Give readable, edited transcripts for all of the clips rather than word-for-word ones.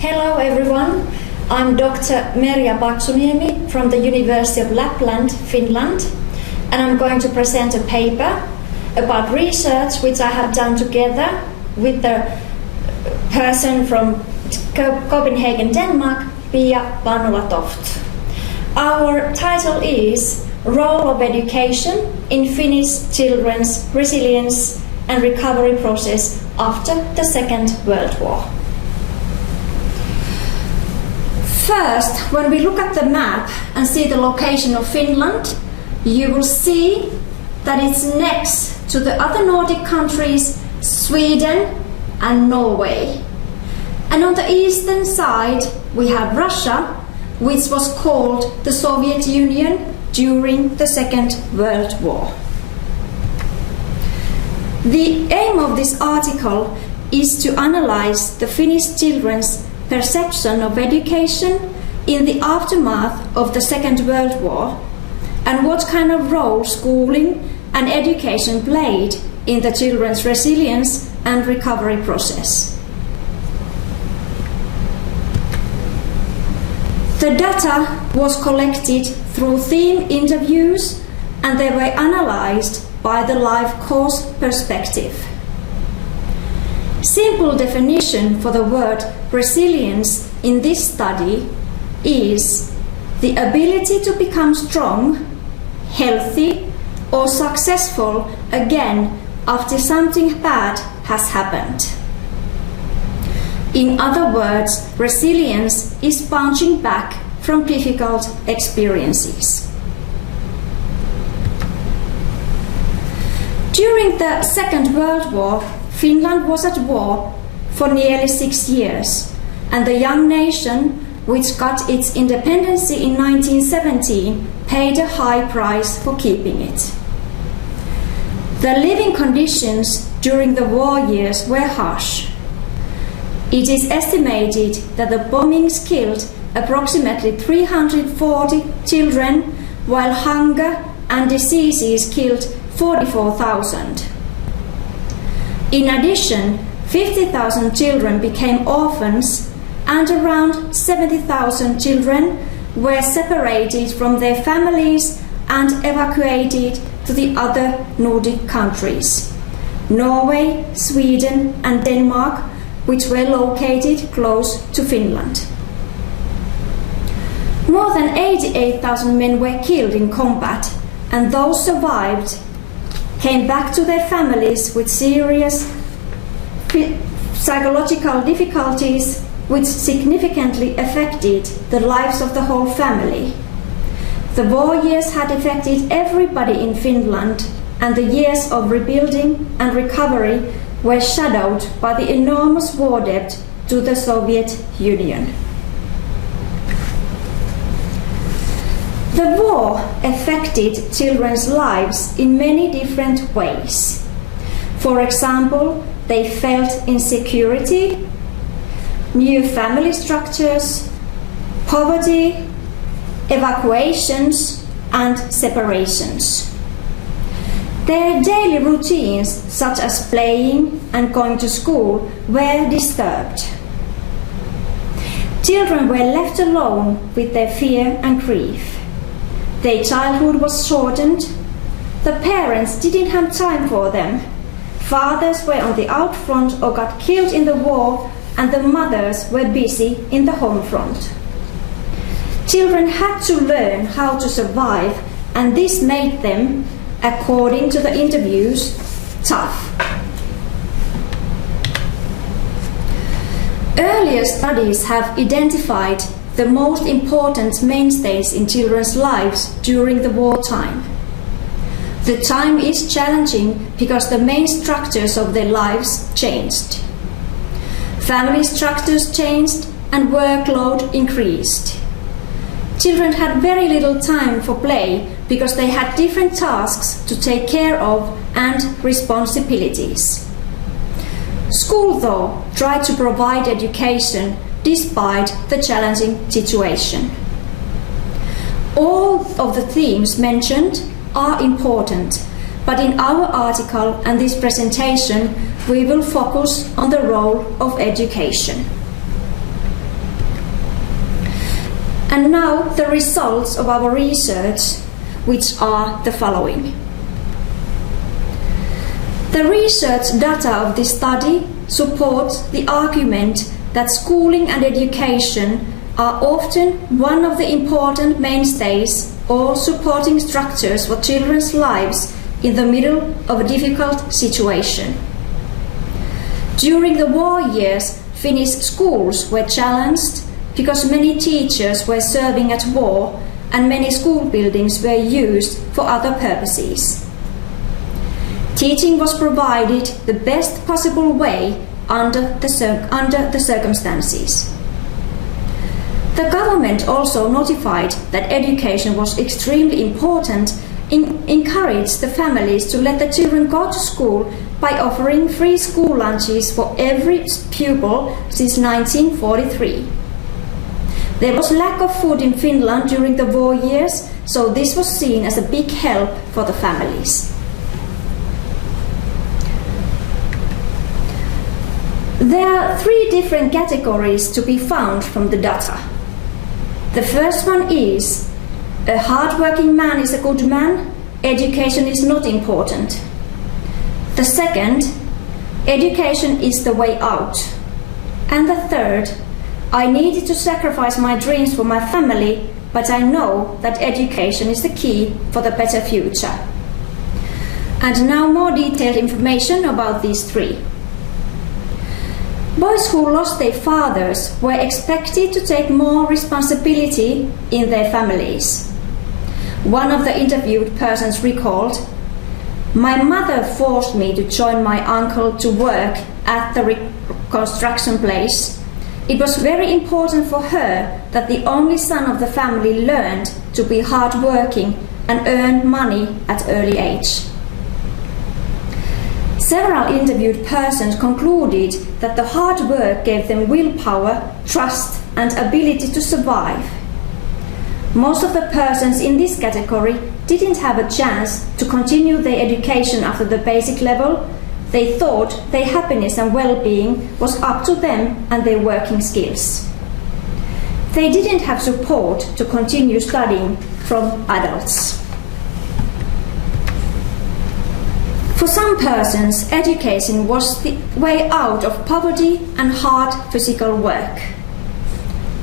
Hello everyone, I'm Dr. Merja Paksuniemi from the University of Lapland, Finland, and I'm going to present a paper about research which I have done together with the person from Copenhagen, Denmark, Pia Vanula-Toft. Our title is Role of Education in Finnish Children's Resilience and Recovery Process after the Second World War. First, when we look at the map and see the location of Finland, you will see that it's next to the other Nordic countries, Sweden and Norway. And on the eastern side, we have Russia, which was called the Soviet Union during the Second World War. The aim of this article is to analyze the Finnish children's perception of education in the aftermath of the Second World War and what kind of role schooling and education played in the children's resilience and recovery process. The data was collected through theme interviews and they were analyzed by the life course perspective. Simple definition for the word resilience in this study is the ability to become strong, healthy, or successful again after something bad has happened. In other words, resilience is bouncing back from difficult experiences. During the Second World War, Finland was at war for nearly 6 years, and the young nation, which got its independence in 1917, paid a high price for keeping it. The living conditions during the war years were harsh. It is estimated that the bombings killed approximately 340 children, while hunger and diseases killed 44,000. In addition, 50,000 children became orphans and around 70,000 children were separated from their families and evacuated to the other Nordic countries, Norway, Sweden and Denmark, which were located close to Finland. More than 88,000 men were killed in combat, and those survived came back to their families with serious psychological difficulties which significantly affected the lives of the whole family. The war years had affected everybody in Finland, and the years of rebuilding and recovery were shadowed by the enormous war debt to the Soviet Union. The war affected children's lives in many different ways. For example, they felt insecurity, new family structures, poverty, evacuations, and separations. Their daily routines, such as playing and going to school, were disturbed. Children were left alone with their fear and grief. Their childhood was shortened. The parents didn't have time for them. Fathers were on the out front or got killed in the war, and the mothers were busy in the home front. Children had to learn how to survive, and this made them, according to the interviews, tough. Earlier studies have identified the most important mainstays in children's lives during the wartime. The time is challenging because the main structures of their lives changed. Family structures changed and workload increased. Children had very little time for play because they had different tasks to take care of and responsibilities. School, though, tried to provide education despite the challenging situation. All of the themes mentioned are important, but in our article and this presentation we will focus on the role of education. And now the results of our research, which are the following. The research data of this study supports the argument that schooling and education are often one of the important mainstays or supporting structures for children's lives in the middle of a difficult situation. During the war years, Finnish schools were challenged because many teachers were serving at war and many school buildings were used for other purposes. Teaching was provided the best possible way under the circumstances. The government also notified that education was extremely important and encouraged the families to let the children go to school by offering free school lunches for every pupil since 1943. There was lack of food in Finland during the war years, so this was seen as a big help for the families. There are 3 different categories to be found from the data. The first one is, a hard-working man is a good man, education is not important. The second, education is the way out. And the third, I needed to sacrifice my dreams for my family, but I know that education is the key for the better future. And now more detailed information about these 3. Boys who lost their fathers were expected to take more responsibility in their families. One of the interviewed persons recalled, "My mother forced me to join my uncle to work at the construction place. It was very important for her that the only son of the family learned to be hard-working and earn money at early age." Several interviewed persons concluded that the hard work gave them willpower, trust, and ability to survive. Most of the persons in this category didn't have a chance to continue their education after the basic level. They thought their happiness and well-being was up to them and their working skills. They didn't have support to continue studying from adults. For some persons, education was the way out of poverty and hard physical work.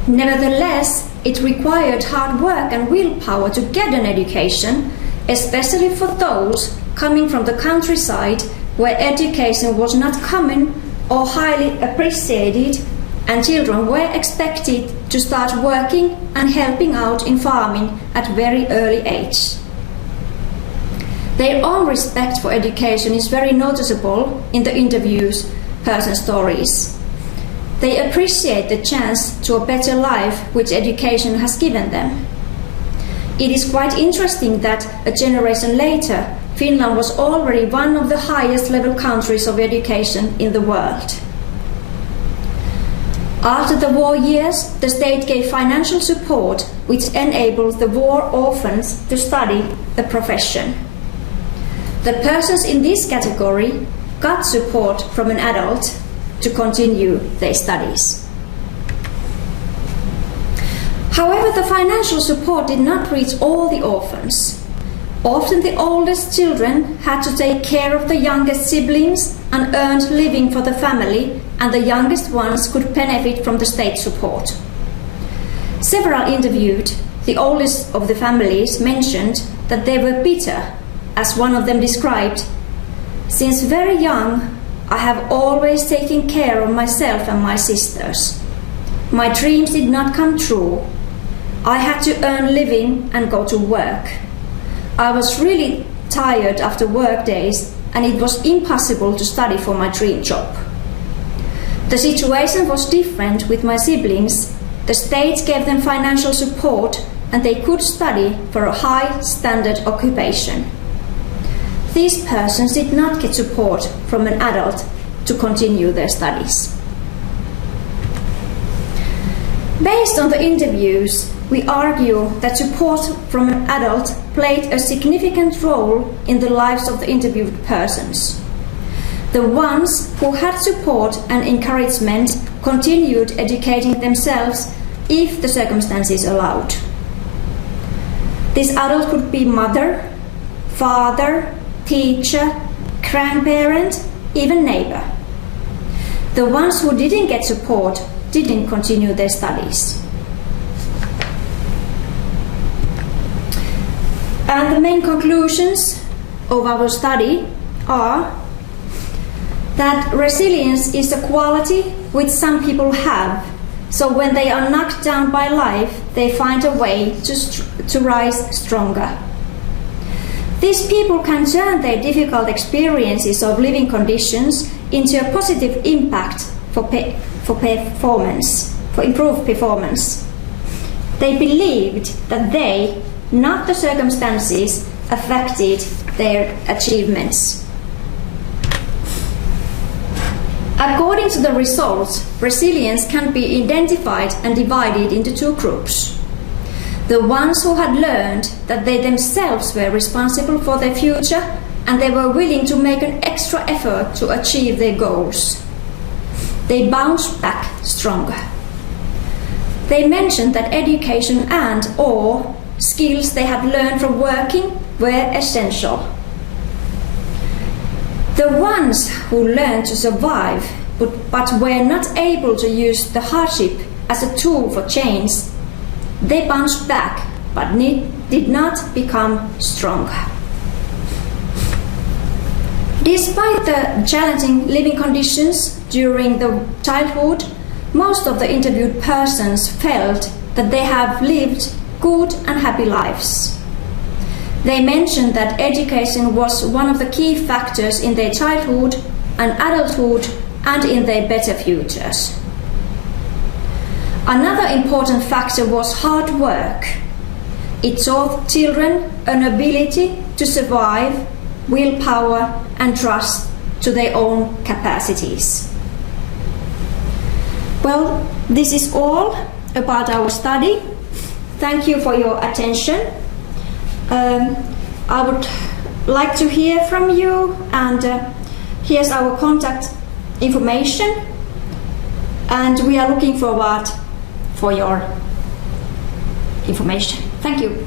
Nevertheless, it required hard work and willpower to get an education, especially for those coming from the countryside where education was not common or highly appreciated, and children were expected to start working and helping out in farming at very early age. Their own respect for education is very noticeable in the interviews' person stories. They appreciate the chance to a better life which education has given them. It is quite interesting that a generation later, Finland was already one of the highest level countries of education in the world. After the war years, the state gave financial support which enabled the war orphans to study the profession. The persons in this category got support from an adult to continue their studies. However, the financial support did not reach all the orphans. Often the oldest children had to take care of the youngest siblings and earned living for the family, and the youngest ones could benefit from the state support. Several interviewed, the oldest of the families, mentioned that they were bitter. As one of them described, "Since very young, I have always taken care of myself and my sisters. My dreams did not come true. I had to earn living and go to work. I was really tired after work days and it was impossible to study for my dream job. The situation was different with my siblings. The state gave them financial support and they could study for a high standard occupation. These persons did not get support from an adult to continue their studies." Based on the interviews, we argue that support from an adult played a significant role in the lives of the interviewed persons. The ones who had support and encouragement continued educating themselves if the circumstances allowed. This adult could be mother, father, teacher, grandparent, even neighbor. The ones who didn't get support didn't continue their studies. And the main conclusions of our study are that resilience is a quality which some people have. So when they are knocked down by life, they find a way to rise stronger. These people can turn their difficult experiences of living conditions into a positive impact for performance, for improved performance. They believed that they, not the circumstances, affected their achievements. According to the results, resilience can be identified and divided into two groups. The ones who had learned that they themselves were responsible for their future and they were willing to make an extra effort to achieve their goals. They bounced back stronger. They mentioned that education and/or skills they had learned from working were essential. The ones who learned to survive but were not able to use the hardship as a tool for change, they bounced back but did not become stronger. Despite the challenging living conditions during the childhood, most of the interviewed persons felt that they have lived good and happy lives. They mentioned that education was one of the key factors in their childhood and adulthood and in their better futures. Another important factor was hard work. It taught children an ability to survive, willpower and trust to their own capacities. Well, this is all about our study. Thank you for your attention. I would like to hear from you, and here's our contact information, and we are looking forward for your information. Thank you.